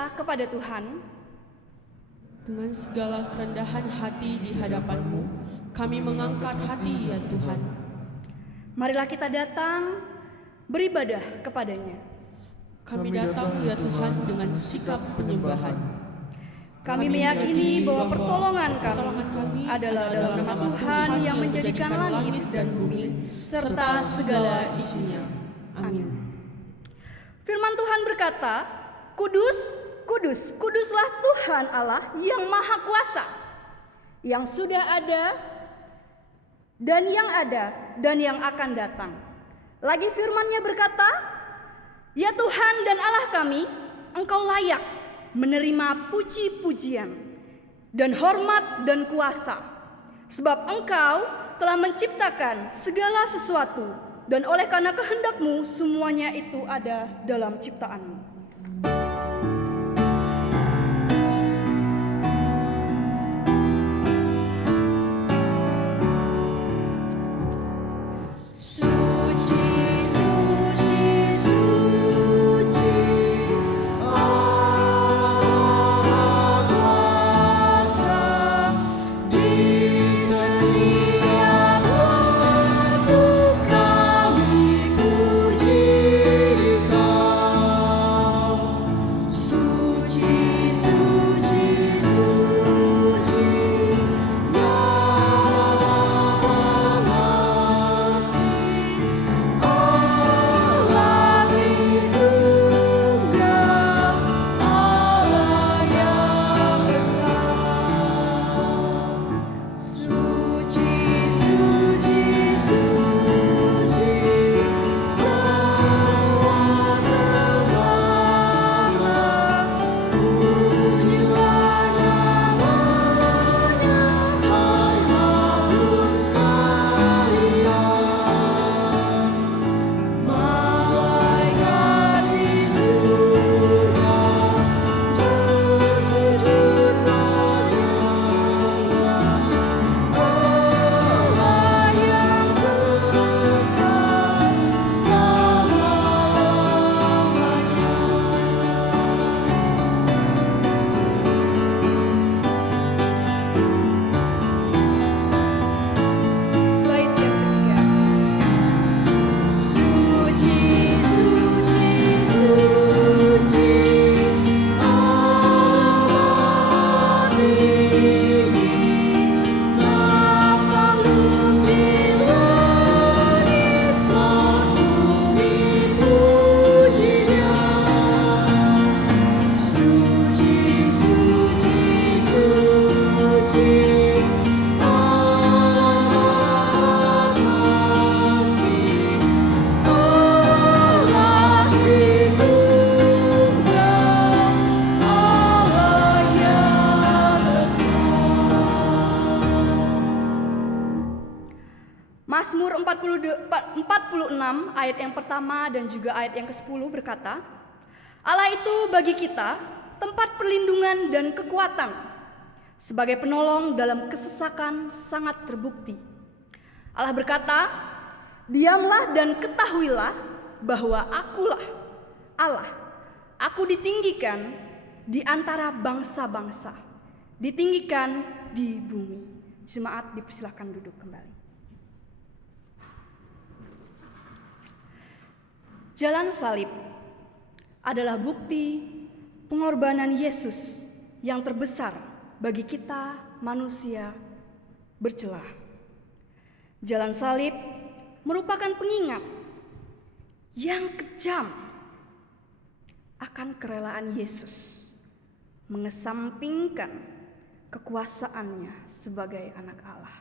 kita kepada Tuhan, dengan segala kerendahan hati di hadapan-Mu, kami mengangkat hati ya Tuhan. marilah kita datang beribadah kepadanya. Kami datang ya Tuhan dengan sikap penyembahan. Kami meyakini bahwa pertolongan kami adalah dalam nama Tuhan yang menjadikan langit dan bumi serta segala isinya. Amin. Firman Tuhan berkata, Kudus, kudus, kuduslah Tuhan Allah yang Maha Kuasa, yang sudah ada dan yang akan datang. Lagi firman-Nya berkata, ya Tuhan dan Allah kami, Engkau layak menerima puji-pujian dan hormat dan kuasa, sebab Engkau telah menciptakan segala sesuatu, dan oleh karena kehendak-Mu semuanya itu ada dalam ciptaan-Mu. Mazmur 46 ayat yang pertama dan juga ayat yang ke-10 berkata, Allah itu bagi kita tempat perlindungan dan kekuatan, sebagai penolong dalam kesesakan sangat terbukti. Allah berkata, diamlah dan ketahuilah bahwa akulah Allah. Aku ditinggikan di antara bangsa-bangsa, ditinggikan di bumi. Jemaat dipersilakan duduk kembali. Jalan salib adalah bukti pengorbanan Yesus yang terbesar bagi kita manusia bercelah. Jalan salib merupakan pengingat yang kejam akan kerelaan Yesus mengesampingkan kekuasaannya sebagai anak Allah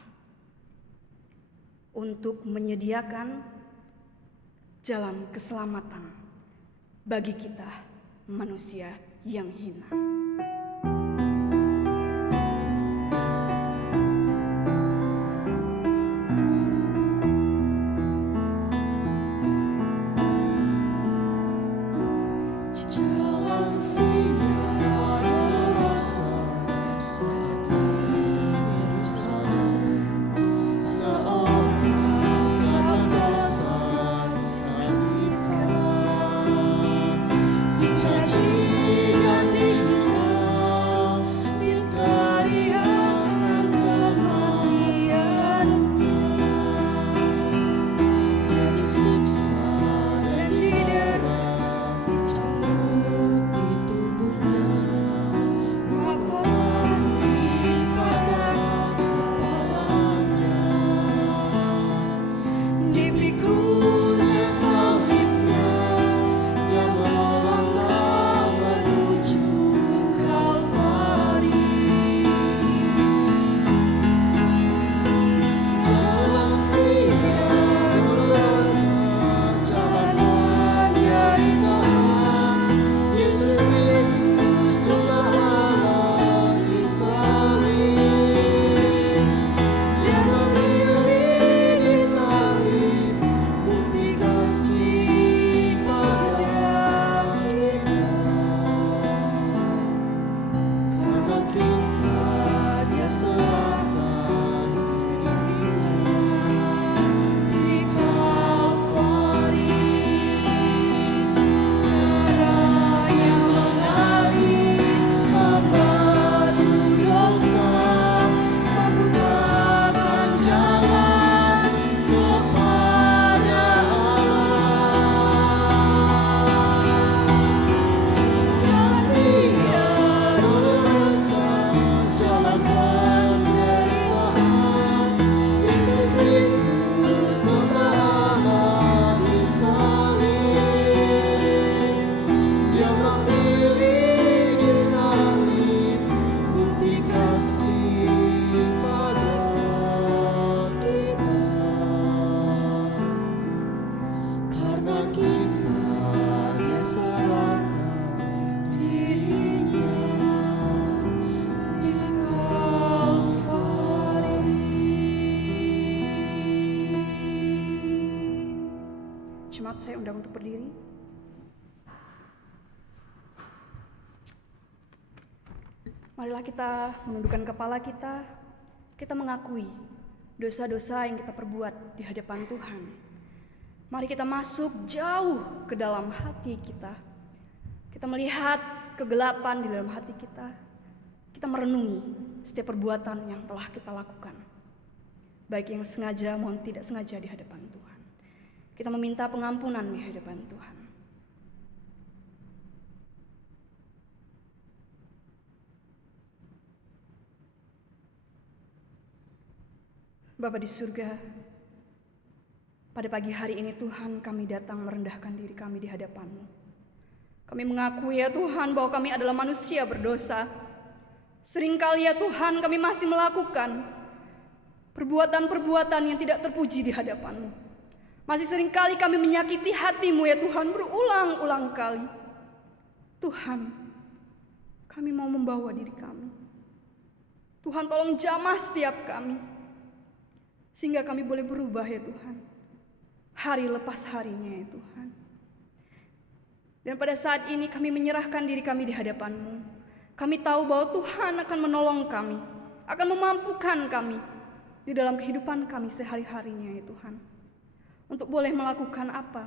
untuk menyediakan jalan keselamatan bagi kita manusia yang hina. Janji dan Jemaat, saya undang untuk berdiri. Marilah kita menundukkan kepala kita. Kita mengakui dosa-dosa yang kita perbuat di hadapan Tuhan. Mari kita masuk jauh ke dalam hati kita. Kita melihat kegelapan di dalam hati kita. Kita merenungi setiap perbuatan yang telah kita lakukan, baik yang sengaja maupun tidak sengaja di hadapan Tuhan. Kita meminta pengampunan di hadapan Tuhan. Bapa di surga, pada pagi hari ini Tuhan, kami datang merendahkan diri kami di hadapan-Mu. Kami mengakui ya Tuhan bahwa kami adalah manusia berdosa. Seringkali ya Tuhan kami masih melakukan perbuatan-perbuatan yang tidak terpuji di hadapan-Mu. Masih seringkali kami menyakiti hati-Mu ya Tuhan berulang-ulang kali. Tuhan, kami mau membawa diri kami. Tuhan tolong jamah setiap kami. Sehingga kami boleh berubah ya Tuhan. Hari lepas harinya ya Tuhan. Dan pada saat ini kami menyerahkan diri kami di hadapan-Mu. Kami tahu bahwa Tuhan akan menolong kami. Akan memampukan kami di dalam kehidupan kami sehari-harinya ya Tuhan. Untuk boleh melakukan apa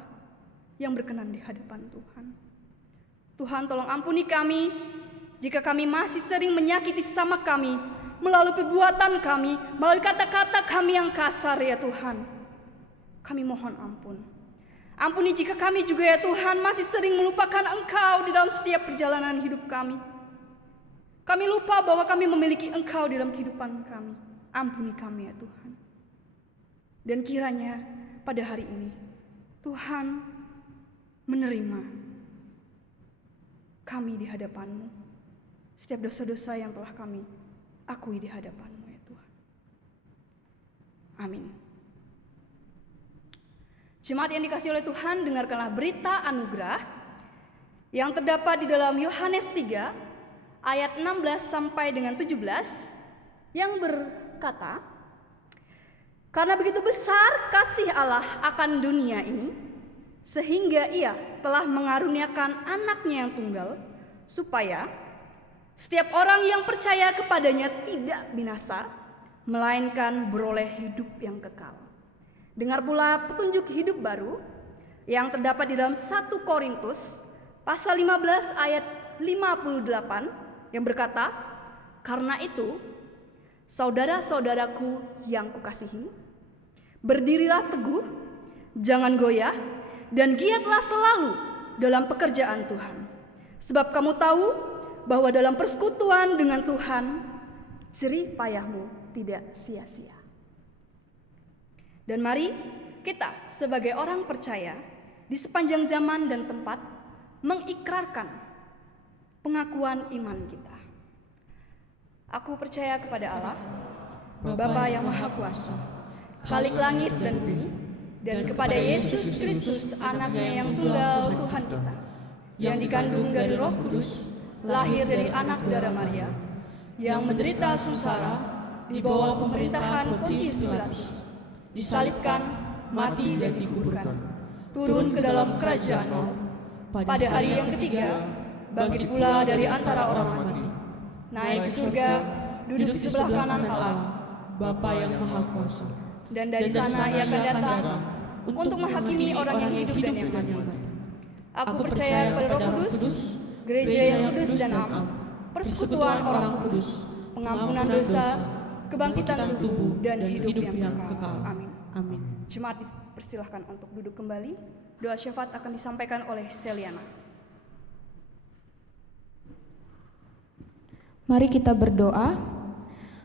yang berkenan di hadapan Tuhan. Tuhan tolong ampuni kami jika kami masih sering menyakiti sesama kami, melalui perbuatan kami, melalui kata-kata kami yang kasar ya Tuhan. Kami mohon ampun. Ampuni jika kami juga ya Tuhan masih sering melupakan Engkau di dalam setiap perjalanan hidup kami. Kami lupa bahwa kami memiliki Engkau di dalam kehidupan kami. Ampuni kami ya Tuhan. Dan kiranya pada hari ini Tuhan menerima kami di hadapan-Mu. Setiap dosa-dosa yang telah kami akui di hadapan-Mu ya Tuhan. Amin. Jemaat yang dikasihi oleh Tuhan, dengarkanlah berita anugerah yang terdapat di dalam Yohanes 3 ayat 16 sampai dengan 17 yang berkata, karena begitu besar kasih Allah akan dunia ini, sehingga Ia telah mengaruniakan anaknya yang tunggal, supaya setiap orang yang percaya kepadanya tidak binasa, melainkan beroleh hidup yang kekal. Dengar pula petunjuk hidup baru yang terdapat di dalam 1 Korintus pasal 15 ayat 58 yang berkata, karena itu, saudara-saudaraku yang kukasihi, berdirilah teguh, jangan goyah, dan giatlah selalu dalam pekerjaan Tuhan. Sebab kamu tahu bahwa dalam persekutuan dengan Tuhan, jerih payahmu tidak sia-sia. Dan mari kita sebagai orang percaya di sepanjang zaman dan tempat mengikrarkan pengakuan iman kita. Aku percaya kepada Allah, Bapa yang Maha Kuasa, Khalik langit dan bumi, dan kepada Yesus Kristus, anaknya yang tunggal Tuhan kita, yang dikandung dari Roh Kudus, lahir dari anak darah Maria, yang menderita sengsara di bawah pemerintahan Pontius Pilatus, disalibkan, mati dan dikuburkan, turun ke dalam kerajaan maut. Pada hari yang ketiga, bangkit pula dari antara orang mati, naik ke surga, duduk di sebelah kanan Allah, Bapa yang Maha Kuasa. Dan dari sana Ia akan datang untuk menghakimi orang yang hidup dan yang mati. Aku percaya kepada Roh Kudus, gereja yang kudus dan am, persekutuan orang kudus, pengampunan dosa, kebangkitan tubuh, dan hidup yang kekal. Amin. Amin. Jemaat dipersilahkan untuk duduk kembali. Doa syafaat akan disampaikan oleh Seliana. Mari kita berdoa.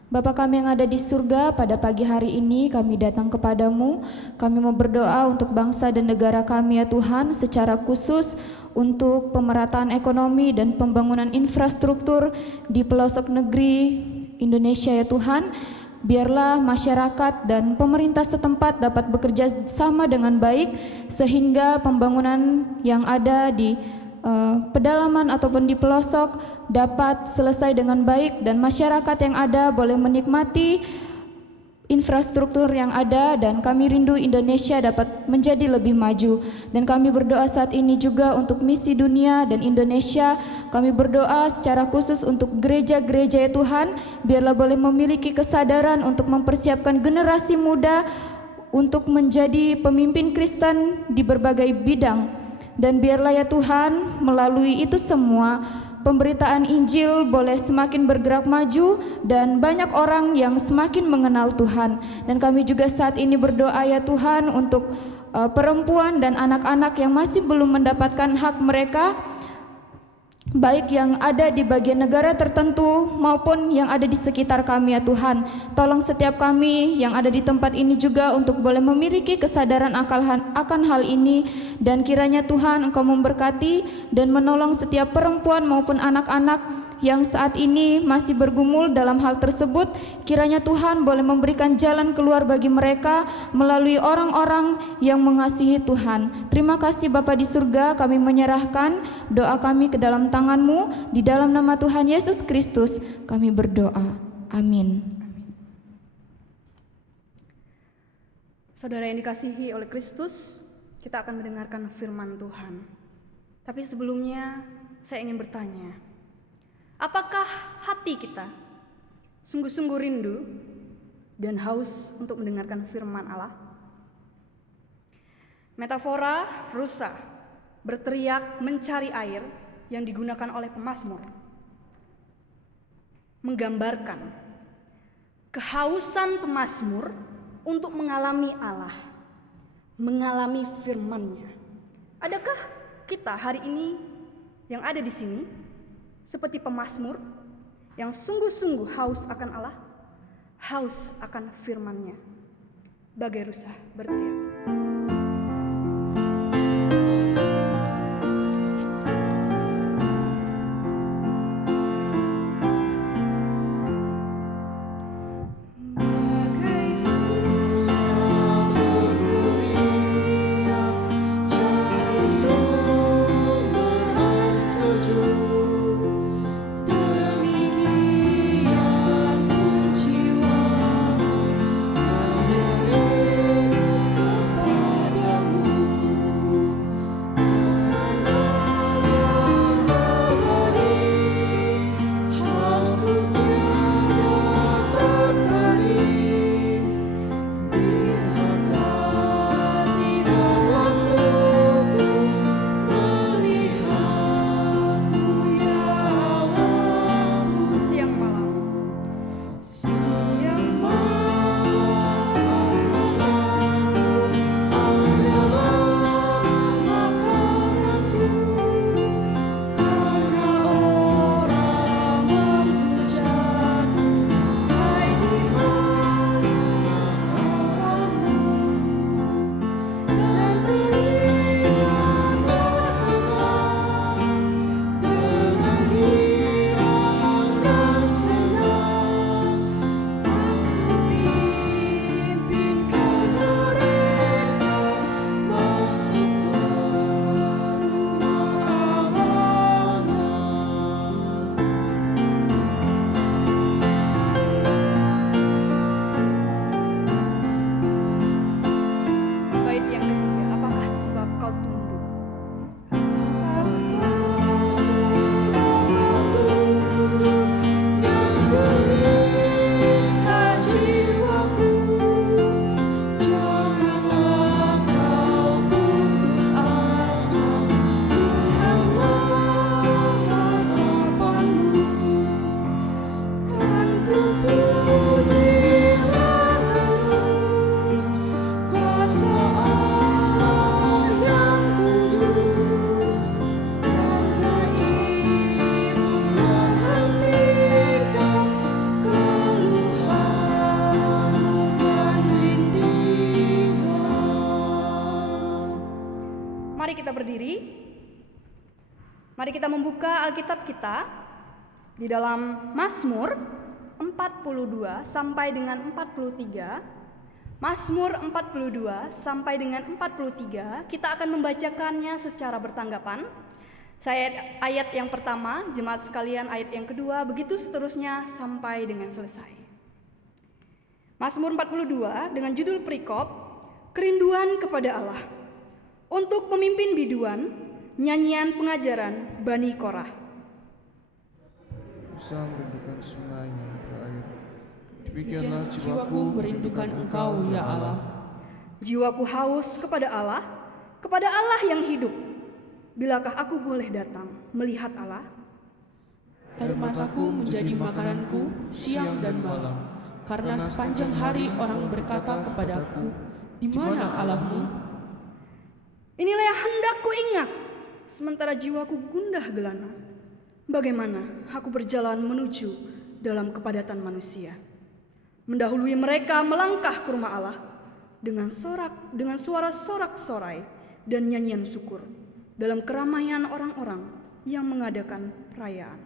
Bapa kami yang ada di surga, pada pagi hari ini kami datang kepadamu. Kami mau berdoa untuk bangsa dan negara kami ya Tuhan, secara khusus untuk pemerataan ekonomi dan pembangunan infrastruktur di pelosok negeri Indonesia ya Tuhan. Biarlah masyarakat dan pemerintah setempat dapat bekerja sama dengan baik, sehingga pembangunan yang ada di pedalaman ataupun di pelosok dapat selesai dengan baik, dan masyarakat yang ada boleh menikmati infrastruktur yang ada, dan kami rindu Indonesia dapat menjadi lebih maju. Dan kami berdoa saat ini juga untuk misi dunia dan Indonesia. Kami berdoa secara khusus untuk gereja-gereja ya Tuhan, biarlah boleh memiliki kesadaran untuk mempersiapkan generasi muda untuk menjadi pemimpin Kristen di berbagai bidang. Dan biarlah ya Tuhan, melalui itu semua pemberitaan Injil boleh semakin bergerak maju dan banyak orang yang semakin mengenal Tuhan. Dan kami juga saat ini berdoa ya Tuhan untuk perempuan dan anak-anak yang masih belum mendapatkan hak mereka, baik yang ada di bagian negara tertentu maupun yang ada di sekitar kami ya Tuhan. Tolong setiap kami yang ada di tempat ini juga untuk boleh memiliki kesadaran akan hal ini, dan kiranya Tuhan Engkau memberkati dan menolong setiap perempuan maupun anak-anak yang saat ini masih bergumul dalam hal tersebut. Kiranya Tuhan boleh memberikan jalan keluar bagi mereka melalui orang-orang yang mengasihi Tuhan. Terima kasih Bapa di surga, kami menyerahkan doa kami ke dalam tangan-Mu. Di dalam nama Tuhan Yesus Kristus kami berdoa. Amin. Saudara yang dikasihi oleh Kristus, kita akan mendengarkan firman Tuhan. Tapi sebelumnya saya ingin bertanya, apakah hati kita sungguh-sungguh rindu dan haus untuk mendengarkan firman Allah? Metafora rusa berteriak mencari air yang digunakan oleh pemazmur menggambarkan kehausan pemazmur untuk mengalami Allah, mengalami firman-Nya. Adakah kita hari ini yang ada di sini seperti pemazmur yang sungguh-sungguh haus akan Allah, haus akan firman-Nya? Bagai rusa berteriak. Mari kita berdiri. Mari kita membuka Alkitab kita di dalam Mazmur 42 sampai dengan 43. Mazmur 42 sampai dengan 43, kita akan membacakannya secara bertanggapan. Saya ayat yang pertama, jemaat sekalian ayat yang kedua, begitu seterusnya sampai dengan selesai. Mazmur 42 dengan judul perikop Kerinduan kepada Allah. Untuk pemimpin biduan, nyanyian pengajaran Bani Korah. Usaha merindukan sungai yang berair. Demikianlah jiwaku merindukan Engkau, ya Allah. Jiwaku haus kepada Allah yang hidup. Bilakah aku boleh datang melihat Allah? Air mataku menjadi makananku siang dan malam, karena sepanjang hari orang berkata kepadaku, di mana Allahmu? Inilah yang hendak ku ingat, sementara jiwaku gundah gelana. Bagaimana aku berjalan menuju dalam kepadatan manusia, mendahului mereka melangkah ke rumah Allah dengan suara sorak-sorai dan nyanyian syukur dalam keramaian orang-orang yang mengadakan perayaan.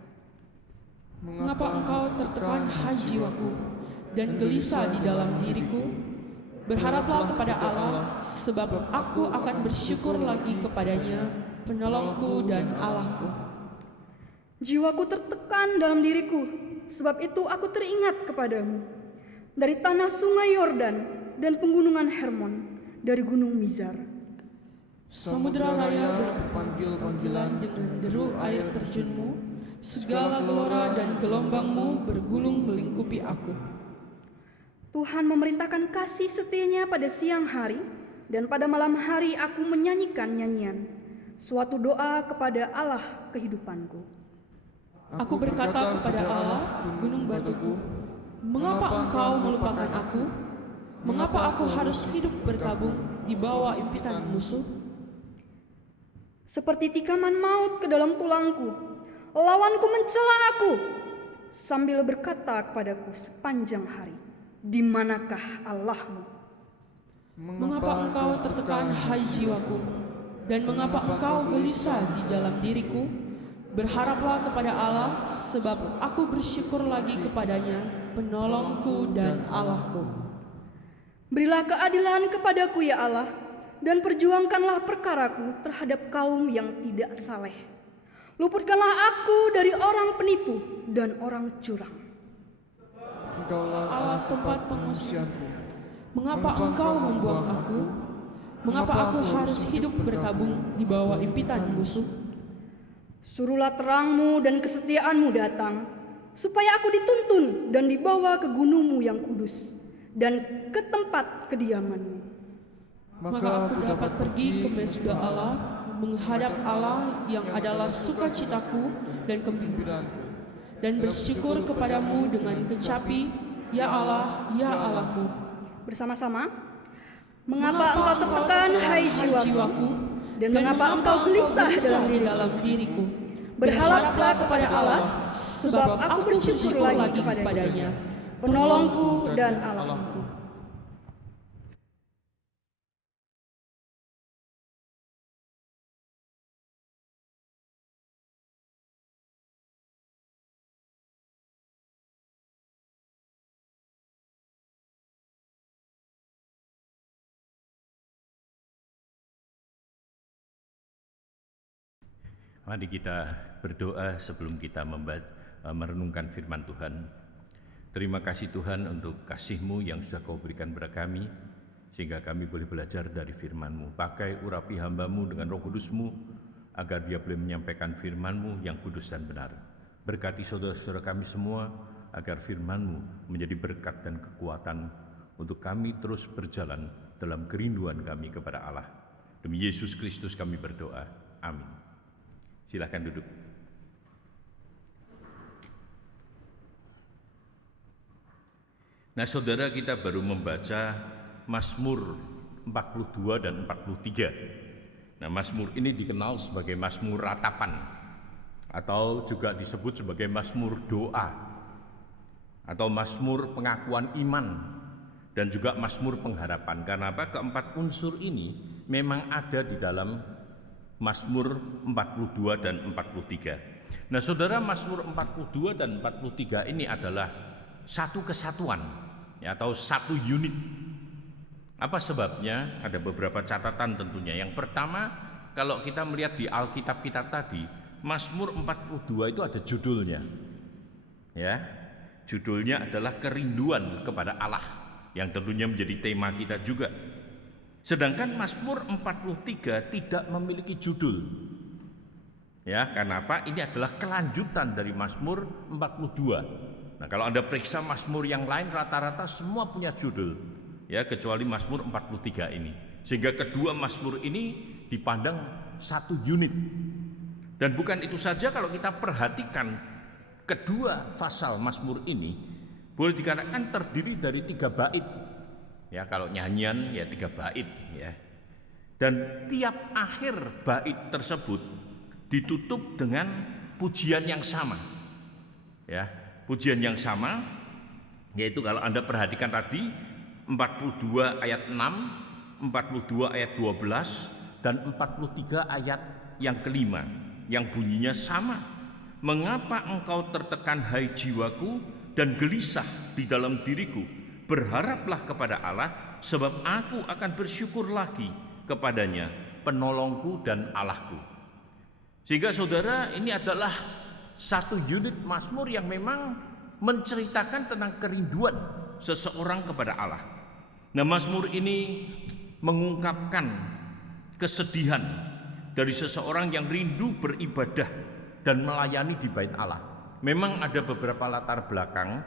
Mengapa engkau tertekan, hai jiwaku, dan gelisah di dalam diriku? Berharaplah kepada Allah, sebab aku akan bersyukur lagi kepadanya, penolongku dan Allahku. Jiwaku tertekan dalam diriku, sebab itu aku teringat kepadamu. Dari tanah sungai Yordan dan pegunungan Hermon, dari gunung Mizar. Samudra raya berpanggil-panggilan dengan deru air terjunmu, segala gelora dan gelombangmu bergulung melingkupi aku. Tuhan memerintahkan kasih setianya pada siang hari, dan pada malam hari aku menyanyikan nyanyian, suatu doa kepada Allah kehidupanku. Aku berkata kepada Allah, gunung batuku, mengapa engkau melupakan aku? Mengapa aku harus hidup berkabung di bawah impitan musuh? Seperti tikaman maut ke dalam tulangku, lawanku mencela aku, sambil berkata kepadaku sepanjang hari, di manakah Allahmu? Mengapa engkau tertekan, hai jiwaku? Dan mengapa engkau gelisah di dalam diriku? Berharaplah kepada Allah, sebab aku bersyukur lagi kepadanya, penolongku dan Allahku. Berilah keadilan kepadaku ya Allah, dan perjuangkanlah perkaraku terhadap kaum yang tidak saleh. Luputkanlah aku dari orang penipu dan orang curang. Engkaulah Allah tempat pengungsianku. Mengapa Mengapa engkau membuang aku? Mengapa aku harus hidup berkabung di bawah impitan musuh? Suruhlah terangmu dan kesetiaanmu datang, supaya aku dituntun dan dibawa ke gunungmu yang kudus, dan ke tempat kediamanmu. Maka aku dapat pergi ke mesbah Allah, menghadap Allah yang adalah sukacitaku dan gembiraanku, dan bersyukur kepadamu dengan kecapi, ya Allah, ya Allahku. Bersama-sama, mengapa engkau tertekan, hai jiwaku, dan mengapa engkau gelisah dalam diriku? Berharaplah kepada Allah, sebab aku bersyukur lagi kepadanya, penolongku dan Allahku. Mari kita berdoa sebelum kita merenungkan firman Tuhan. Terima kasih Tuhan untuk kasih-Mu yang sudah Kau berikan kepada kami, sehingga kami boleh belajar dari firman-Mu. Pakai urapi hamba-Mu dengan Roh Kudus-Mu, agar dia boleh menyampaikan firman-Mu yang kudus dan benar. Berkati saudara-saudara kami semua, agar firman-Mu menjadi berkat dan kekuatan untuk kami terus berjalan dalam kerinduan kami kepada Allah. Demi Yesus Kristus kami berdoa. Amin. Silakan duduk. Nah, saudara, kita baru membaca Mazmur 42 dan 43. Nah, Mazmur ini dikenal sebagai Mazmur ratapan, atau juga disebut sebagai Mazmur doa, atau Mazmur pengakuan iman, dan juga Mazmur pengharapan. Karena apa? Keempat unsur ini memang ada di dalam Mazmur 42 dan 43. Nah, saudara, Mazmur 42 dan 43 ini adalah satu kesatuan, ya, atau satu unit. Apa sebabnya? Ada beberapa catatan tentunya. Yang pertama, kalau kita melihat di Alkitab kita tadi, Mazmur 42 itu ada judulnya. Ya. Judulnya adalah kerinduan kepada Allah. yang tentunya menjadi tema kita juga. Sedangkan Mazmur 43 tidak memiliki judul. Ya, karena apa? Ini adalah kelanjutan dari Mazmur 42. Nah, kalau Anda periksa Mazmur yang lain rata-rata semua punya judul. Ya, kecuali Mazmur 43 ini. Sehingga kedua Mazmur ini dipandang satu unit. Dan bukan itu saja, kalau kita perhatikan kedua pasal Mazmur ini boleh dikatakan terdiri dari 3 bait. Ya, kalau nyanyian ya 3 bait ya. Dan tiap akhir bait tersebut ditutup dengan pujian yang sama. Ya, pujian yang sama yaitu kalau Anda perhatikan tadi 42 ayat 6, 42 ayat 12 dan 43 ayat yang kelima yang bunyinya sama. Mengapa engkau tertekan hai jiwaku dan gelisah di dalam diriku? Berharaplah kepada Allah, sebab aku akan bersyukur lagi kepadanya, penolongku dan Allahku. Sehingga saudara, ini adalah satu unit Mazmur yang memang menceritakan tentang kerinduan seseorang kepada Allah. Nah, Mazmur ini mengungkapkan kesedihan dari seseorang yang rindu beribadah dan melayani di bait Allah. Memang ada beberapa latar belakang.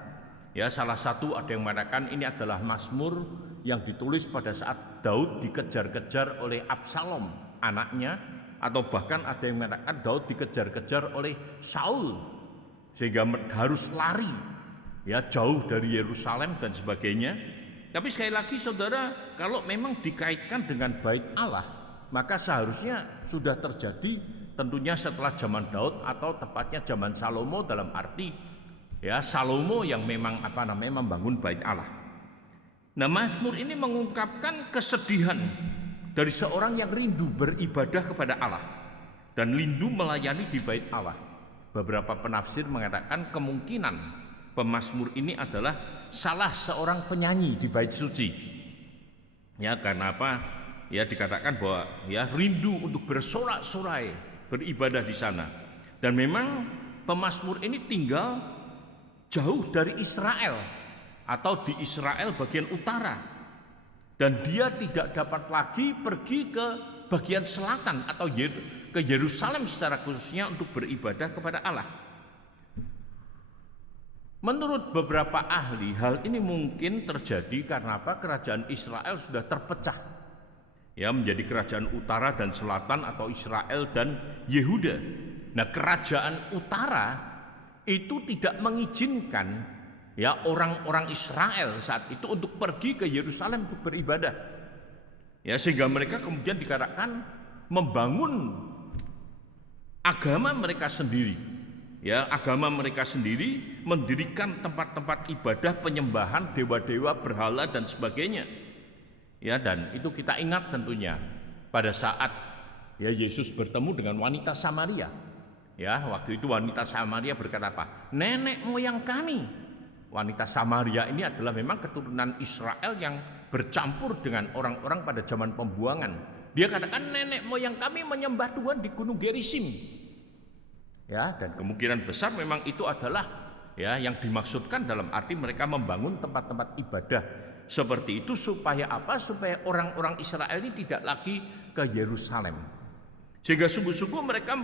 Ya, salah satu ada yang mengatakan ini adalah Mazmur yang ditulis pada saat Daud dikejar-kejar oleh Absalom, anaknya, atau bahkan ada yang mengatakan Daud dikejar-kejar oleh Saul sehingga harus lari ya jauh dari Yerusalem dan sebagainya. Tapi sekali lagi saudara, kalau memang dikaitkan dengan bait Allah, maka seharusnya sudah terjadi tentunya setelah zaman Daud atau tepatnya zaman Salomo, dalam arti ya Salomo yang memang membangun bait Allah. Nah, Mazmur ini mengungkapkan kesedihan dari seorang yang rindu beribadah kepada Allah dan rindu melayani di bait Allah. Beberapa penafsir mengatakan kemungkinan pemazmur ini adalah salah seorang penyanyi di bait suci. Ya, karena apa? Ya, dikatakan bahwa ya rindu untuk bersorak-sorai beribadah di sana. Dan memang pemazmur ini tinggal jauh dari Israel atau di Israel bagian utara. Dan dia tidak dapat lagi pergi ke bagian selatan atau ke Yerusalem secara khususnya untuk beribadah kepada Allah. Menurut beberapa ahli, hal ini mungkin terjadi karena apa? Kerajaan Israel sudah terpecah ya menjadi kerajaan utara dan selatan atau Israel dan Yehuda. Nah, kerajaan utara itu tidak mengizinkan ya orang-orang Israel saat itu untuk pergi ke Yerusalem untuk beribadah. Ya, sehingga mereka kemudian dikatakan membangun agama mereka sendiri. Ya, agama mereka sendiri, mendirikan tempat-tempat ibadah penyembahan dewa-dewa, berhala dan sebagainya. Ya, dan itu kita ingat tentunya pada saat ya Yesus bertemu dengan wanita Samaria. Ya, waktu itu wanita Samaria berkata apa? Nenek moyang kami. Wanita Samaria ini adalah memang keturunan Israel yang bercampur dengan orang-orang pada zaman pembuangan. Dia katakan nenek moyang kami menyembah Tuhan di Gunung Gerizim. Ya, dan kemungkinan besar memang itu adalah ya yang dimaksudkan dalam arti mereka membangun tempat-tempat ibadah seperti itu supaya apa? Supaya orang-orang Israel ini tidak lagi ke Yerusalem. Sehingga sungguh-sungguh mereka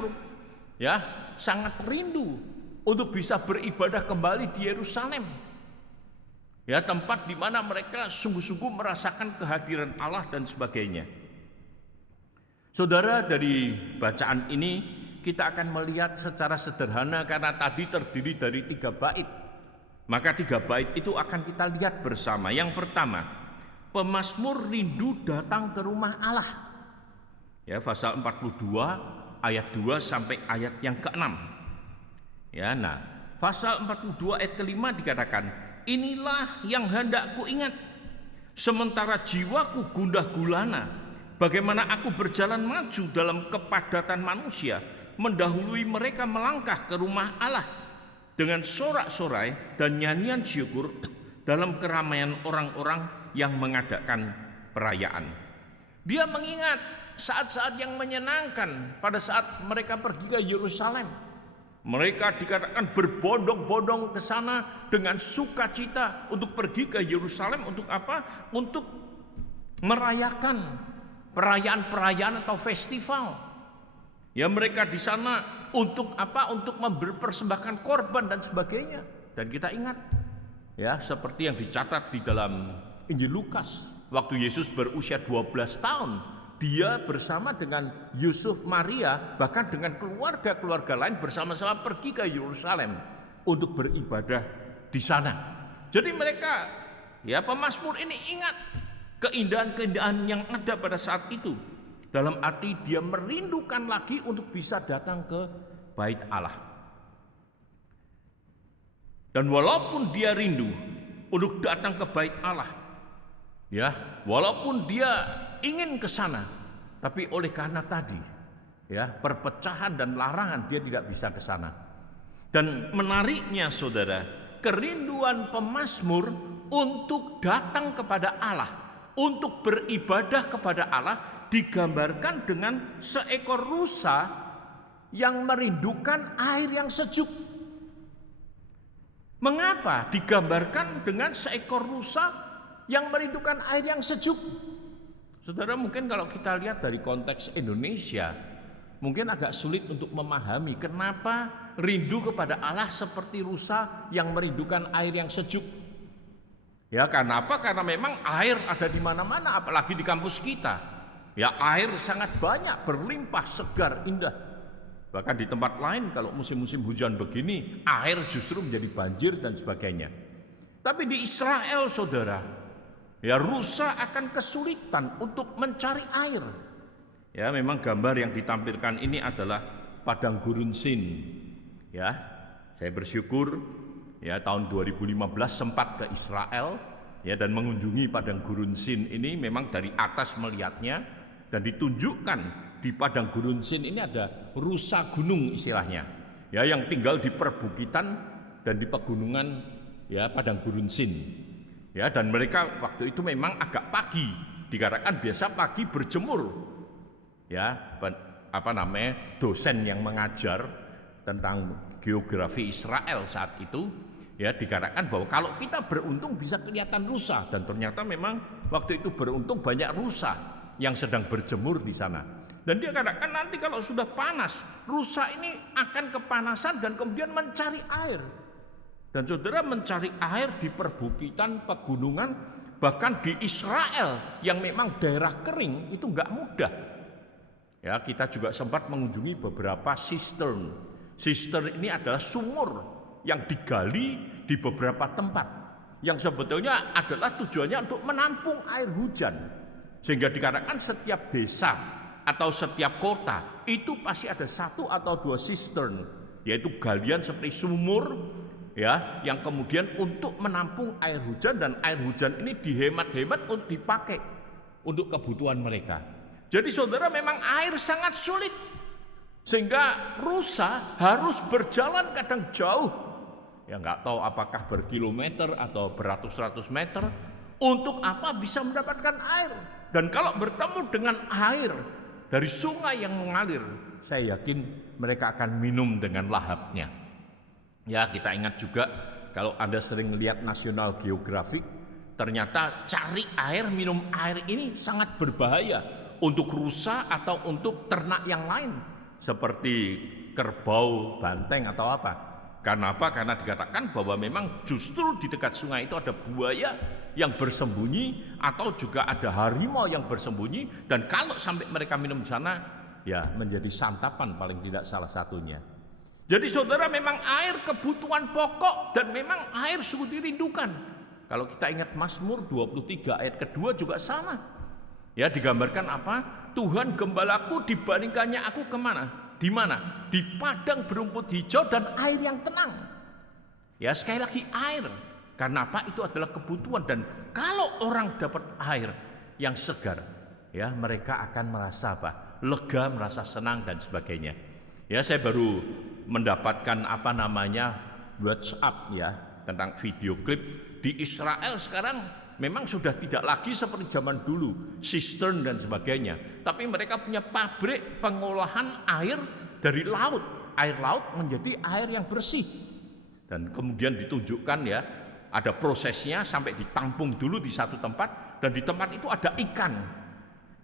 ya sangat rindu untuk bisa beribadah kembali di Yerusalem. Ya, tempat di mana mereka sungguh-sungguh merasakan kehadiran Allah dan sebagainya. Saudara, dari bacaan ini kita akan melihat secara sederhana karena tadi terdiri dari 3 bait. Maka 3 bait itu akan kita lihat bersama. Yang pertama, pemazmur rindu datang ke rumah Allah. Ya, pasal 42 ayat 2 sampai ayat yang ke-6. Ya, nah, pasal 42 ayat ke-5 dikatakan, inilah yang hendak ku ingat, sementara jiwaku gundah gulana, bagaimana aku berjalan maju dalam kepadatan manusia, mendahului mereka melangkah ke rumah Allah dengan sorak-sorai dan nyanyian syukur dalam keramaian orang-orang yang mengadakan perayaan. Dia mengingat saat-saat yang menyenangkan pada saat mereka pergi ke Yerusalem. Mereka dikatakan berbondong-bondong ke sana dengan sukacita untuk pergi ke Yerusalem untuk apa? Untuk merayakan perayaan-perayaan atau festival. Ya, mereka di sana untuk apa? Untuk mempersembahkan korban dan sebagainya. Dan kita ingat ya, seperti yang dicatat di dalam Injil Lukas, waktu Yesus berusia 12 tahun, dia bersama dengan Yusuf, Maria, bahkan dengan keluarga-keluarga lain bersama-sama pergi ke Yerusalem untuk beribadah di sana. Jadi mereka, ya, pemazmur ini ingat keindahan-keindahan yang ada pada saat itu. Dalam arti dia merindukan lagi untuk bisa datang ke Bait Allah. Dan walaupun dia rindu untuk datang ke Bait Allah, ya, walaupun dia ingin ke sana, tapi oleh karena tadi, ya, perpecahan dan larangan, dia tidak bisa ke sana. Dan menariknya, saudara, kerinduan pemazmur untuk datang kepada Allah, untuk beribadah kepada Allah, digambarkan dengan seekor rusa yang merindukan air yang sejuk. Mengapa digambarkan dengan seekor rusa yang merindukan air yang sejuk? Saudara, mungkin kalau kita lihat dari konteks Indonesia, mungkin agak sulit untuk memahami kenapa rindu kepada Allah seperti rusa yang merindukan air yang sejuk. Ya, karena apa? Karena memang air ada di mana-mana, apalagi di kampus kita. Ya, air sangat banyak, berlimpah, segar, indah. Bahkan di tempat lain kalau musim-musim hujan begini, air justru menjadi banjir dan sebagainya. Tapi di Israel, saudara, ya, rusa akan kesulitan untuk mencari air. Ya, memang gambar yang ditampilkan ini adalah padang gurun Sin. Ya, saya bersyukur ya tahun 2015 sempat ke Israel ya dan mengunjungi padang gurun Sin ini. Memang dari atas melihatnya dan ditunjukkan di padang gurun Sin ini ada rusa gunung istilahnya. Ya, yang tinggal di perbukitan dan di pegunungan ya padang gurun Sin. Ya, dan mereka waktu itu memang agak pagi, dikatakan biasa pagi berjemur. Ya, dosen yang mengajar tentang geografi Israel saat itu, ya, dikatakan bahwa kalau kita beruntung bisa kelihatan rusa, dan ternyata memang waktu itu beruntung banyak rusa yang sedang berjemur di sana. Dan dia katakan nanti kalau sudah panas, rusa ini akan kepanasan dan kemudian mencari air. Dan saudara, mencari air di perbukitan, pegunungan, bahkan di Israel yang memang daerah kering itu enggak mudah. Ya, kita juga sempat mengunjungi beberapa sistern. Sistern ini adalah sumur yang digali di beberapa tempat, yang sebetulnya adalah tujuannya untuk menampung air hujan. Sehingga dikatakan setiap desa atau setiap kota itu pasti ada 1 atau 2 sistern, yaitu galian seperti sumur, ya, yang kemudian untuk menampung air hujan, dan air hujan ini dihemat-hemat untuk dipakai untuk kebutuhan mereka. Jadi saudara, memang air sangat sulit sehingga rusa harus berjalan kadang jauh, ya nggak tahu apakah berkilometer atau beratus-ratus meter untuk apa bisa mendapatkan air. Dan kalau bertemu dengan air dari sungai yang mengalir, saya yakin mereka akan minum dengan lahapnya. Ya, kita ingat juga kalau Anda sering lihat National Geographic, ternyata cari air, minum air ini sangat berbahaya untuk rusa atau untuk ternak yang lain seperti kerbau, banteng atau apa. Karena apa? Karena dikatakan bahwa memang justru di dekat sungai itu ada buaya yang bersembunyi atau juga ada harimau yang bersembunyi, dan kalau sampai mereka minum di sana, ya menjadi santapan paling tidak salah satunya. Jadi saudara, memang air kebutuhan pokok dan memang air sungguh dirindukan. Kalau kita ingat Mazmur 23 ayat kedua juga sama. Ya, digambarkan apa? Tuhan gembalaku, dibandingkannya aku kemana? Di mana? Di padang berumput hijau dan air yang tenang. Ya, sekali lagi air. Karena apa? Itu adalah kebutuhan, dan kalau orang dapat air yang segar, ya mereka akan merasa apa? Lega, merasa senang dan sebagainya. Ya, saya baru mendapatkan WhatsApp ya tentang video klip di Israel sekarang. Memang sudah tidak lagi seperti zaman dulu, sistern dan sebagainya. Tapi mereka punya pabrik pengolahan air dari laut air laut menjadi air yang bersih. Dan kemudian ditunjukkan ya, ada prosesnya sampai ditampung dulu di satu tempat, dan di tempat itu ada ikan.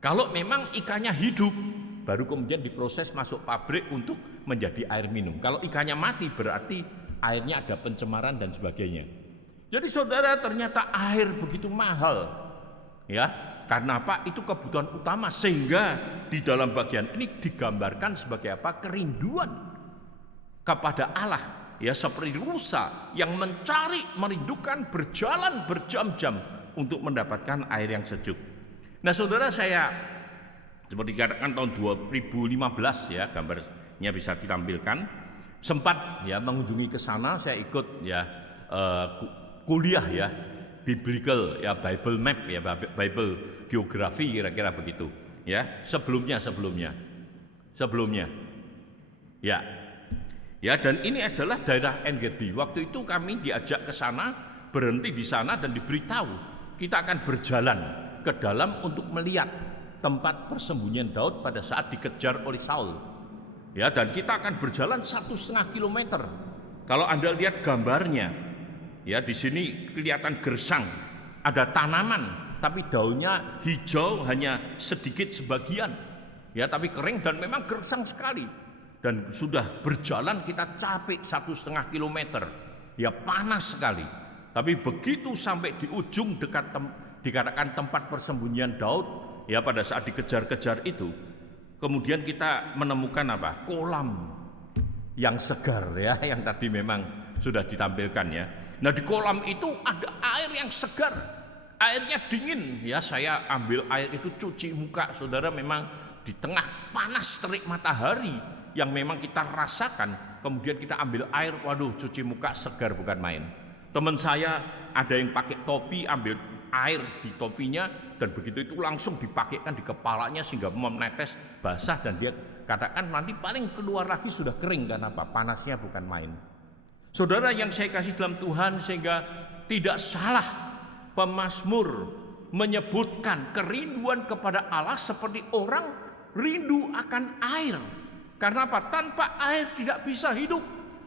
Kalau memang ikannya hidup, baru kemudian diproses masuk pabrik untuk menjadi air minum. Kalau ikannya mati berarti airnya ada pencemaran dan sebagainya. Jadi saudara, ternyata air begitu mahal. Ya, karena apa? Itu kebutuhan utama, sehingga di dalam bagian ini digambarkan sebagai apa? Kerinduan kepada Allah. Ya, seperti rusa yang mencari, merindukan, berjalan berjam-jam untuk mendapatkan air yang sejuk. Nah saudara, saya seperti dikatakan tahun 2015 ya, gambarnya bisa ditampilkan, sempat ya mengunjungi ke sana. Saya ikut ya kuliah ya, biblical ya, Bible map ya, Bible geografi kira-kira begitu ya. Sebelumnya ya, dan ini adalah daerah En-Gedi. Waktu itu kami diajak ke sana, berhenti di sana dan diberitahu kita akan berjalan ke dalam untuk melihat tempat persembunyian Daud pada saat dikejar oleh Saul. Ya, dan kita akan berjalan 1,5 kilometer. Kalau Anda lihat gambarnya, ya di sini kelihatan gersang, ada tanaman, tapi daunnya hijau hanya sedikit sebagian. Ya, tapi kering dan memang gersang sekali. Dan sudah berjalan kita capek 1,5 kilometer, ya panas sekali. Tapi begitu sampai di ujung dekat dikatakan tempat persembunyian Daud, ya pada saat dikejar-kejar itu, kemudian kita menemukan apa? Kolam yang segar ya, yang tadi memang sudah ditampilkan ya. Nah di kolam itu ada air yang segar, airnya dingin ya. Saya ambil air itu cuci muka, saudara, memang di tengah panas terik matahari yang memang kita rasakan, kemudian kita ambil air, waduh cuci muka segar bukan main. Teman saya ada yang pakai topi, ambil air di topinya, dan begitu itu langsung dipakaikan di kepalanya sehingga menetes basah, dan dia katakan nanti paling keluar lagi sudah kering, karena apa? Panasnya bukan main. Saudara yang saya kasih dalam Tuhan, sehingga tidak salah pemazmur menyebutkan kerinduan kepada Allah seperti orang rindu akan air. Karena apa? Tanpa air tidak bisa hidup.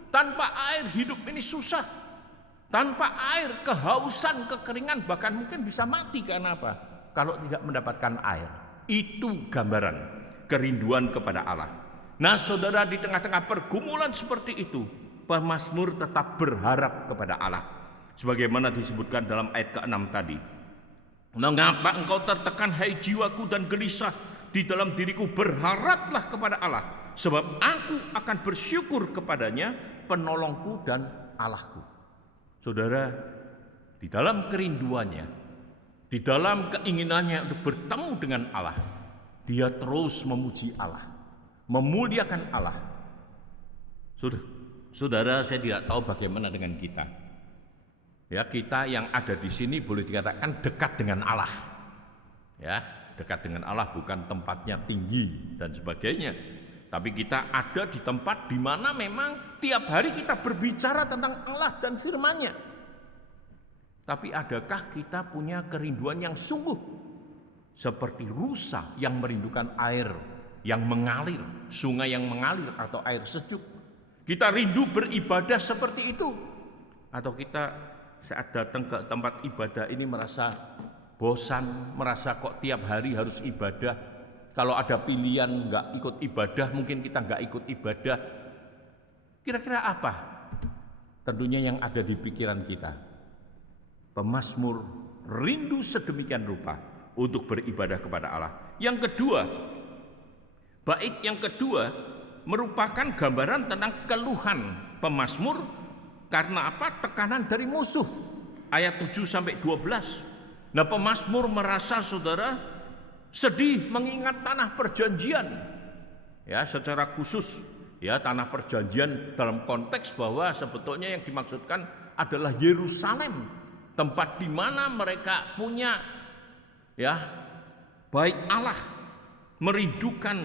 Tanpa air hidup ini susah. Tanpa air kehausan, kekeringan, bahkan mungkin bisa mati. Karena apa? Kalau tidak mendapatkan air. Itu gambaran kerinduan kepada Allah. Nah saudara, di tengah-tengah pergumulan seperti itu, pemazmur tetap berharap kepada Allah. Sebagaimana disebutkan dalam ayat ke-6 tadi. Mengapa engkau tertekan hai jiwaku dan gelisah di dalam diriku? Berharaplah kepada Allah, sebab aku akan bersyukur kepadanya, penolongku dan Allahku. Saudara, di dalam kerinduannya, di dalam keinginannya untuk bertemu dengan Allah, dia terus memuji Allah, memuliakan Allah. Saudara, saya tidak tahu bagaimana dengan kita. Ya, kita yang ada di sini boleh dikatakan dekat dengan Allah. Ya, dekat dengan Allah, bukan tempatnya tinggi dan sebagainya. Tapi kita ada di tempat di mana memang tiap hari kita berbicara tentang Allah dan firman-Nya. Tapi adakah kita punya kerinduan yang sungguh seperti rusa yang merindukan air yang mengalir, sungai yang mengalir atau air sejuk? Kita rindu beribadah seperti itu, atau kita saat datang ke tempat ibadah ini merasa bosan, merasa kok tiap hari harus ibadah. Kalau ada pilihan nggak ikut ibadah, mungkin kita nggak ikut ibadah. Kira-kira apa? Tentunya yang ada di pikiran kita. Pemazmur rindu sedemikian rupa untuk beribadah kepada Allah. Yang kedua, bait yang kedua merupakan gambaran tentang keluhan pemazmur karena apa? Tekanan dari musuh. Ayat 7 sampai 12. Nah, pemazmur merasa, saudara, sedih mengingat tanah perjanjian. Ya, secara khusus ya, tanah perjanjian dalam konteks bahwa sebetulnya yang dimaksudkan adalah Yerusalem, tempat di mana mereka punya ya bait Allah, merindukan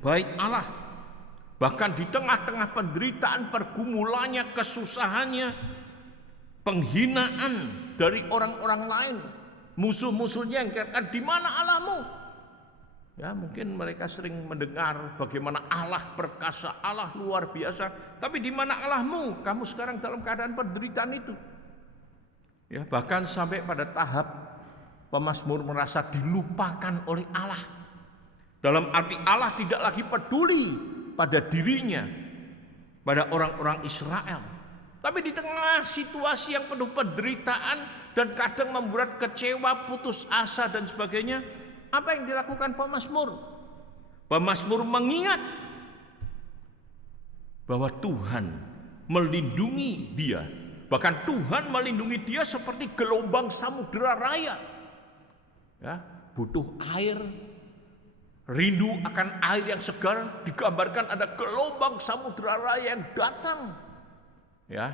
bait Allah. Bahkan di tengah-tengah penderitaan, pergumulannya, kesusahannya, penghinaan dari orang-orang lain, musuh-musuhnya yang katakan, di mana Allahmu? Ya, mungkin mereka sering mendengar bagaimana Allah perkasa, Allah luar biasa. Tapi di mana Allahmu? Kamu sekarang dalam keadaan penderitaan itu. Ya, bahkan sampai pada tahap pemazmur merasa dilupakan oleh Allah. Dalam arti Allah tidak lagi peduli pada dirinya, pada orang-orang Israel. Tapi di tengah situasi yang penuh penderitaan dan kadang membuat kecewa, putus asa dan sebagainya, apa yang dilakukan pemazmur? Pemazmur mengingat bahwa Tuhan melindungi dia. Bahkan Tuhan melindungi dia seperti gelombang samudera raya. Ya, butuh air, rindu akan air yang segar, digambarkan ada gelombang samudera raya yang datang. Ya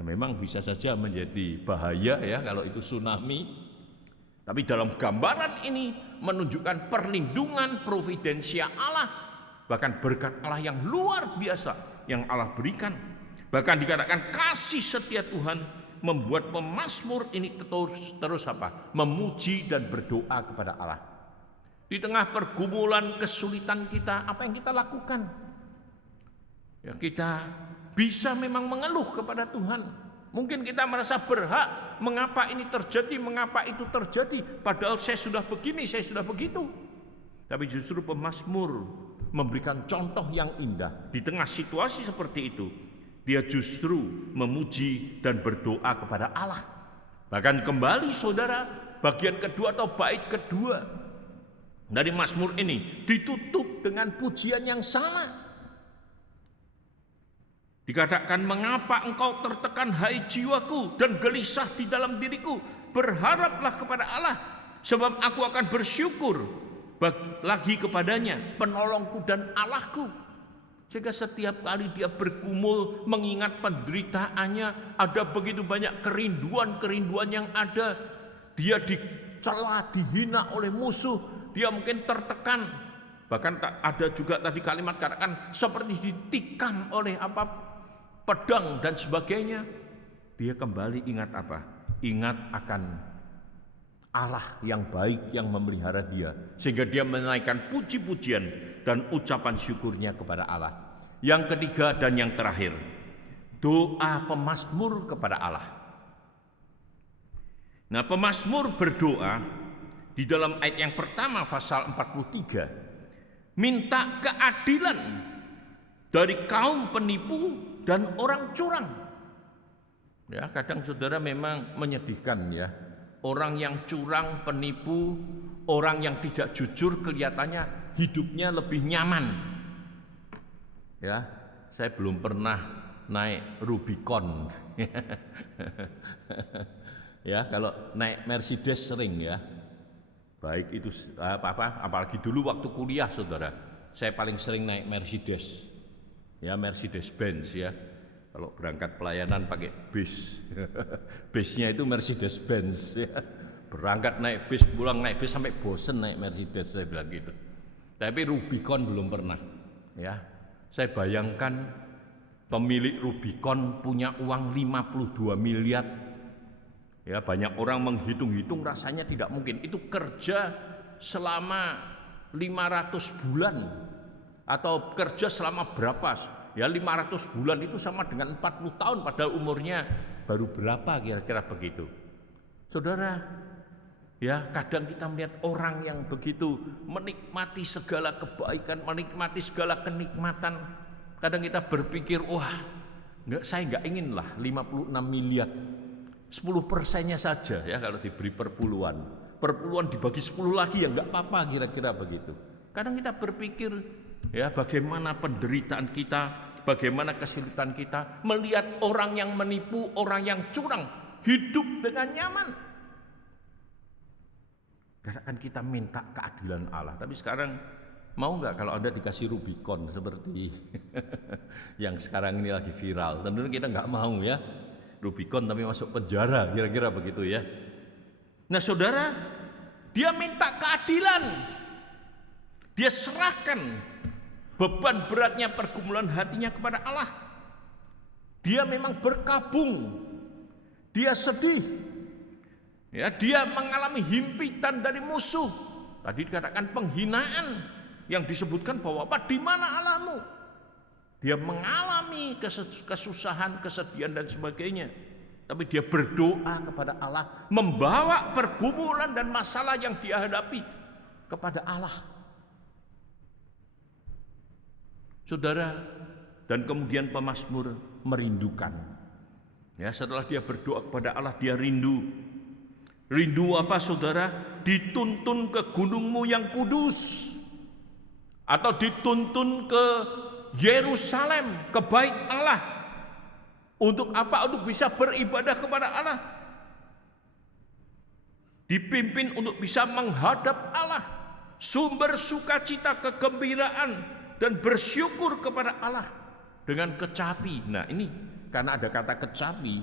memang bisa saja menjadi bahaya ya kalau itu tsunami. Tapi dalam gambaran ini menunjukkan perlindungan providensia Allah, bahkan berkat Allah yang luar biasa yang Allah berikan. Bahkan dikatakan kasih setia Tuhan membuat pemazmur ini terus memuji dan berdoa kepada Allah. Di tengah pergumulan kesulitan kita, apa yang kita lakukan? Ya, kita bisa memang mengeluh kepada Tuhan. Mungkin kita merasa berhak, mengapa ini terjadi, mengapa itu terjadi, padahal saya sudah begini, saya sudah begitu. Tapi justru pemazmur memberikan contoh yang indah. Di tengah situasi seperti itu, dia justru memuji dan berdoa kepada Allah. Bahkan kembali saudara, bagian kedua atau bait kedua dari mazmur ini ditutup dengan pujian yang sama. Dikatakan, mengapa engkau tertekan hai jiwaku dan gelisah di dalam diriku? Berharaplah kepada Allah, sebab aku akan bersyukur lagi kepadanya, penolongku dan Allahku. Sehingga setiap kali dia bergumul mengingat penderitaannya, ada begitu banyak kerinduan-kerinduan yang ada. Dia dicela, dihina oleh musuh, dia mungkin tertekan. Bahkan ada juga tadi kalimat katakan seperti ditikam oleh pedang dan sebagainya. Dia kembali ingat apa? Ingat akan Allah yang baik yang memelihara dia, sehingga dia menaikkan puji-pujian dan ucapan syukurnya kepada Allah. Yang ketiga dan yang terakhir, doa pemazmur kepada Allah. Nah, pemazmur berdoa di dalam ayat yang pertama pasal 43, minta keadilan dari kaum penipu dan orang curang. Ya, kadang saudara memang menyedihkan ya. Orang yang curang, penipu, orang yang tidak jujur kelihatannya hidupnya lebih nyaman. Ya, saya belum pernah naik Rubicon. Ya, kalau naik Mercedes sering ya. Baik itu apalagi dulu waktu kuliah saudara, saya paling sering naik Mercedes. Ya, Mercedes Benz ya. Kalau berangkat pelayanan pakai bis. Bisnya itu Mercedes Benz ya. Berangkat naik bis, pulang naik bis sampai bosen naik Mercedes, saya bilang gitu. Tapi Rubicon belum pernah. Ya. Saya bayangkan pemilik Rubicon punya uang 52 miliar. Ya, banyak orang menghitung-hitung rasanya tidak mungkin. Itu kerja selama 500 bulan. Atau kerja selama berapa? Ya 500 bulan itu sama dengan 40 tahun, padahal umurnya baru berapa, kira-kira begitu. Saudara, ya kadang kita melihat orang yang begitu menikmati segala kebaikan, menikmati segala kenikmatan. Kadang kita berpikir, wah saya nggak ingin lah 56 miliar, 10%-nya saja ya kalau diberi perpuluhan. Perpuluhan dibagi 10 lagi ya nggak apa-apa, kira-kira begitu. Kadang kita berpikir, ya bagaimana penderitaan kita, bagaimana kesulitan kita, melihat orang yang menipu, orang yang curang, hidup dengan nyaman. Kadang kita minta keadilan Allah. Tapi sekarang mau nggak kalau Anda dikasih Rubicon seperti yang sekarang ini lagi viral? Tentunya kita nggak mau ya. Rubicon tapi masuk penjara, kira-kira begitu ya. Nah saudara, dia minta keadilan. Dia serahkan beban beratnya pergumulan hatinya kepada Allah. Dia memang berkabung. Dia sedih. Ya, dia mengalami himpitan dari musuh. Tadi dikatakan penghinaan yang disebutkan bahwa apa? Di mana Allahmu? Dia mengalami kesusahan, kesedihan dan sebagainya. Tapi dia berdoa kepada Allah, membawa pergumulan dan masalah yang dia hadapi kepada Allah. Saudara, dan kemudian pemazmur merindukan. Ya, setelah dia berdoa kepada Allah, dia rindu. Rindu apa saudara? Dituntun ke gunungmu yang kudus. Atau dituntun ke Yerusalem, ke bait Allah. Untuk apa? Untuk bisa beribadah kepada Allah. Dipimpin untuk bisa menghadap Allah. Sumber sukacita, kegembiraan, dan bersyukur kepada Allah dengan kecapi. Nah ini karena ada kata kecapi,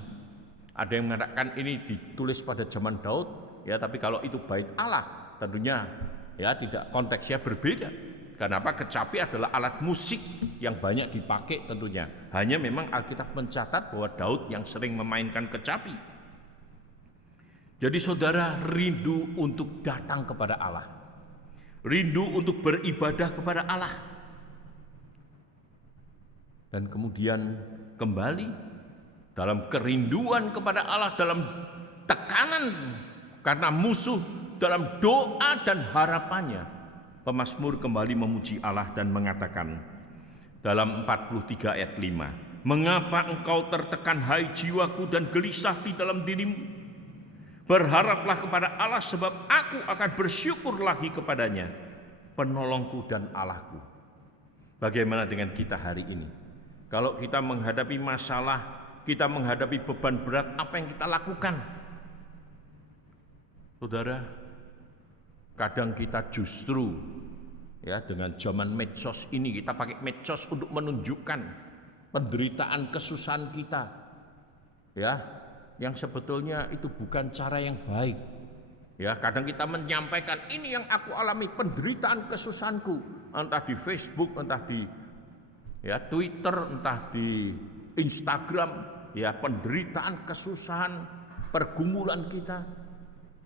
ada yang mengatakan ini ditulis pada zaman Daud, ya, tapi kalau itu bait Allah tentunya ya tidak, konteksnya berbeda. Kenapa? Kecapi adalah alat musik yang banyak dipakai tentunya. Hanya memang Alkitab mencatat bahwa Daud yang sering memainkan kecapi. Jadi saudara rindu untuk datang kepada Allah, rindu untuk beribadah kepada Allah. Dan kemudian kembali dalam kerinduan kepada Allah, dalam tekanan karena musuh, dalam doa dan harapannya, pemazmur kembali memuji Allah dan mengatakan dalam 43 ayat 5, mengapa engkau tertekan hai jiwaku dan gelisah di dalam dirimu? Berharaplah kepada Allah sebab aku akan bersyukur lagi kepadanya, penolongku dan Allahku. Bagaimana dengan kita hari ini? Kalau kita menghadapi masalah, kita menghadapi beban berat, apa yang kita lakukan? Saudara, kadang kita justru ya dengan zaman medsos ini, kita pakai medsos untuk menunjukkan penderitaan, kesusahan kita. Ya, yang sebetulnya itu bukan cara yang baik. Ya, kadang kita menyampaikan ini yang aku alami, penderitaan, kesusahanku, entah di Facebook, entah di ya Twitter, entah di Instagram, ya penderitaan, kesusahan, pergumulan kita.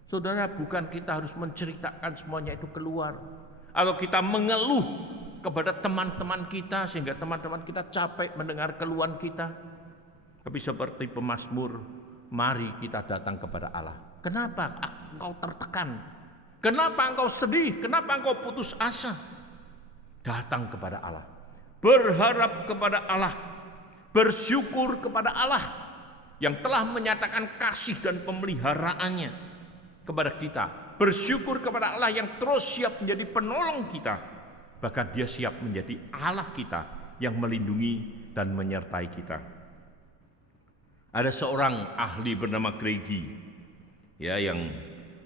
Saudara, bukan kita harus menceritakan semuanya itu keluar, atau kita mengeluh kepada teman-teman kita sehingga teman-teman kita capek mendengar keluhan kita. Tapi seperti pemazmur, mari kita datang kepada Allah. Kenapa engkau tertekan? Kenapa engkau sedih? Kenapa engkau putus asa? Datang kepada Allah, berharap kepada Allah, bersyukur kepada Allah yang telah menyatakan kasih dan pemeliharaannya kepada kita. Bersyukur kepada Allah yang terus siap menjadi penolong kita. Bahkan dia siap menjadi Allah kita yang melindungi dan menyertai kita. Ada seorang ahli bernama Craigie, ya, yang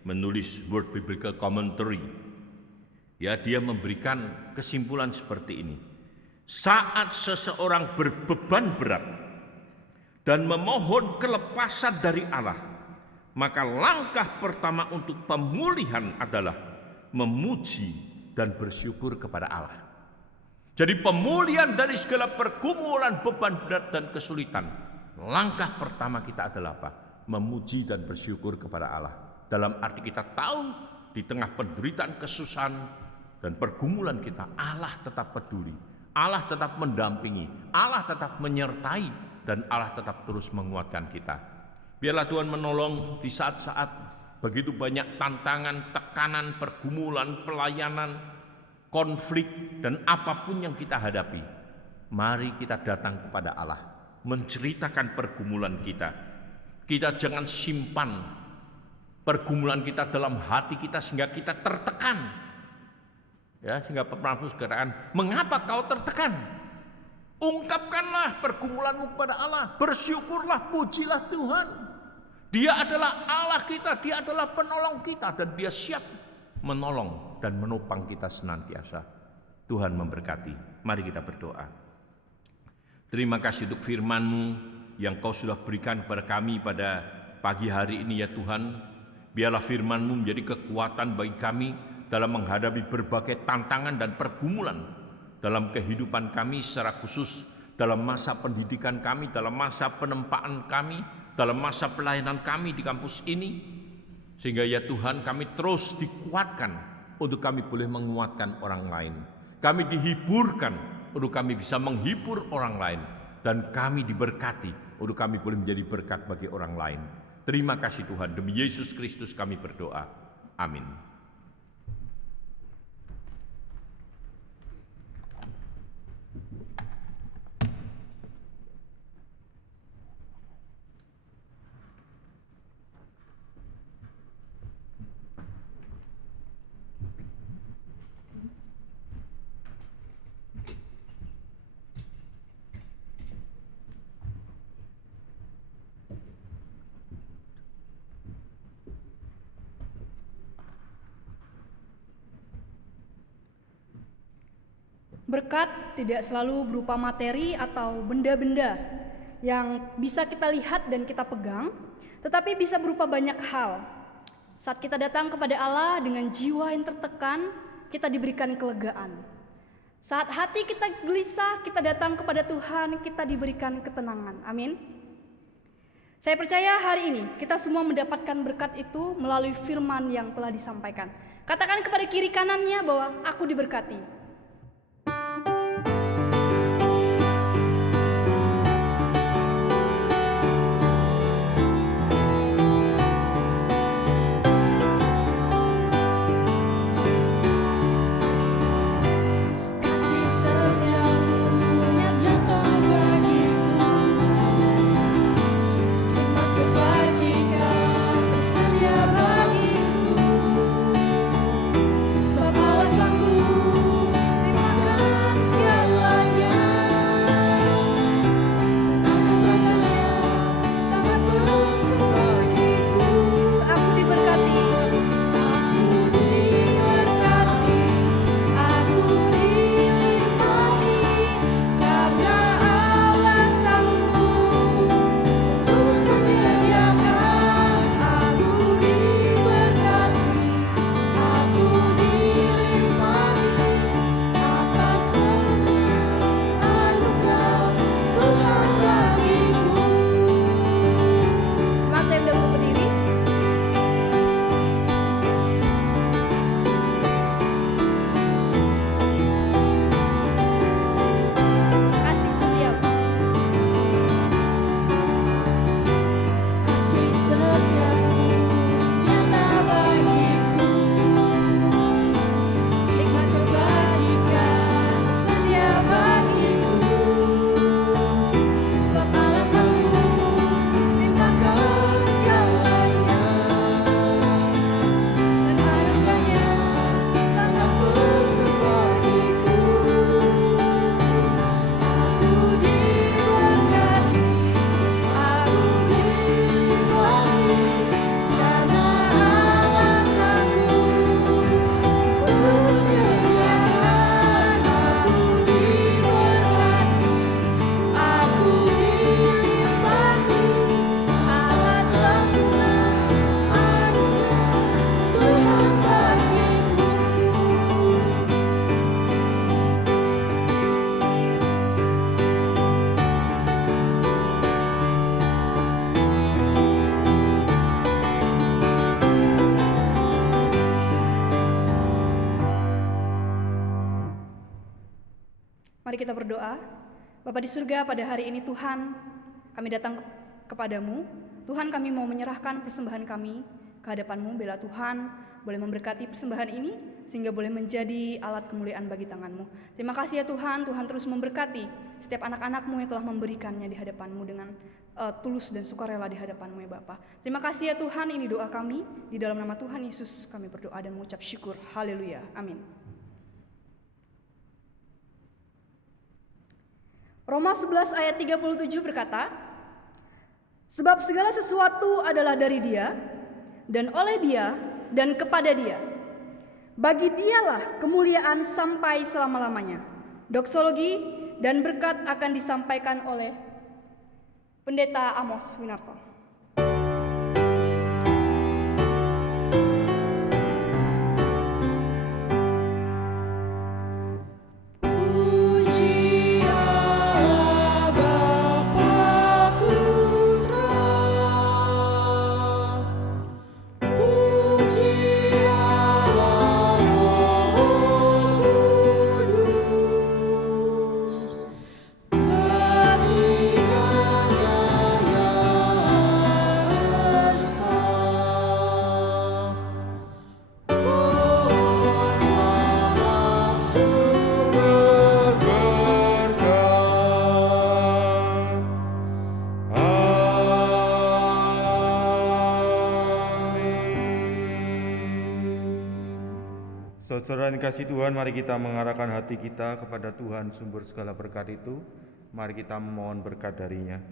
menulis Word Biblical Commentary. Ya, dia memberikan kesimpulan seperti ini. Saat seseorang berbeban berat dan memohon kelepasan dari Allah, maka langkah pertama untuk pemulihan adalah memuji dan bersyukur kepada Allah. Jadi pemulihan dari segala pergumulan, beban berat dan kesulitan, langkah pertama kita adalah apa? Memuji dan bersyukur kepada Allah. Dalam arti kita tahu di tengah penderitaan, kesusahan dan pergumulan kita, Allah tetap peduli, Allah tetap mendampingi, Allah tetap menyertai, dan Allah tetap terus menguatkan kita. Biarlah Tuhan menolong di saat-saat begitu banyak tantangan, tekanan, pergumulan, pelayanan, konflik, dan apapun yang kita hadapi. Mari kita datang kepada Allah, menceritakan pergumulan kita. Kita jangan simpan pergumulan kita dalam hati kita sehingga kita tertekan. Ya, sehingga Petrus katakan, mengapa kau tertekan? Ungkapkanlah pergumulanmu kepada Allah, bersyukurlah, pujilah Tuhan. Dia adalah Allah kita, dia adalah penolong kita, dan dia siap menolong dan menopang kita senantiasa. Tuhan memberkati. Mari kita berdoa. Terima kasih untuk firman-Mu yang Kau sudah berikan kepada kami pada pagi hari ini ya Tuhan. Biarlah firman-Mu menjadi kekuatan bagi kami dalam menghadapi berbagai tantangan dan pergumulan dalam kehidupan kami, secara khusus dalam masa pendidikan kami, dalam masa penempaan kami, dalam masa pelayanan kami di kampus ini. Sehingga ya Tuhan, kami terus dikuatkan untuk kami boleh menguatkan orang lain. Kami dihiburkan untuk kami bisa menghibur orang lain. Dan kami diberkati untuk kami boleh menjadi berkat bagi orang lain. Terima kasih Tuhan, demi Yesus Kristus kami berdoa. Amin. Berkat tidak selalu berupa materi atau benda-benda yang bisa kita lihat dan kita pegang, tetapi bisa berupa banyak hal. Saat kita datang kepada Allah dengan jiwa yang tertekan, kita diberikan kelegaan. Saat hati kita gelisah, kita datang kepada Tuhan, kita diberikan ketenangan. Amin. Saya percaya hari ini kita semua mendapatkan berkat itu melalui firman yang telah disampaikan. Katakan kepada kiri kanannya bahwa aku diberkati. Mari kita berdoa. Bapa di surga, pada hari ini Tuhan, kami datang kepadamu. Tuhan, kami mau menyerahkan persembahan kami ke hadapan-Mu. Bila Tuhan boleh memberkati persembahan ini, sehingga boleh menjadi alat kemuliaan bagi tangan-Mu. Terima kasih ya Tuhan, Tuhan terus memberkati setiap anak-anak-Mu yang telah memberikannya di hadapan-Mu dengan tulus dan sukarela di hadapan-Mu ya Bapa. Terima kasih ya Tuhan, ini doa kami. Di dalam nama Tuhan Yesus kami berdoa dan mengucap syukur. Haleluya. Amin. Roma 11 ayat 37 berkata, sebab segala sesuatu adalah dari Dia, dan oleh Dia, dan kepada Dia. Bagi Dialah kemuliaan sampai selama-lamanya. Doksologi dan berkat akan disampaikan oleh Pendeta Amos Winarto. Puji Allah. Saudara yang kasih Tuhan, mari kita mengarahkan hati kita kepada Tuhan sumber segala berkat itu. Mari kita memohon berkat darinya.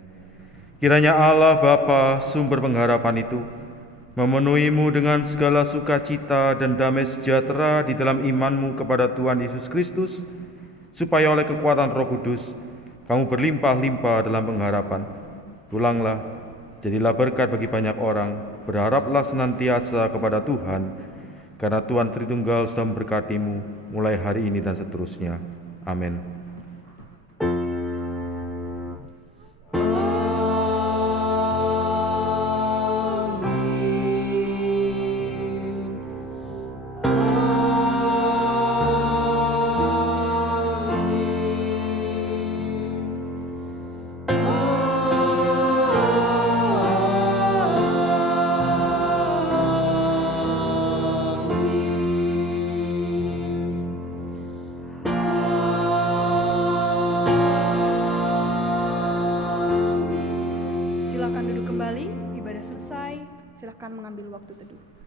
Kiranya Allah Bapa sumber pengharapan itu memenuhimu dengan segala sukacita dan damai sejahtera di dalam imanmu kepada Tuhan Yesus Kristus, supaya oleh kekuatan Roh Kudus kamu berlimpah-limpah dalam pengharapan. Tulanglah, jadilah berkat bagi banyak orang, berharaplah senantiasa kepada Tuhan, karena Tuhan Tritunggal sudah memberkatimu mulai hari ini dan seterusnya. Amin. Silakan duduk kembali, ibadah selesai. Silakan mengambil waktu teduh.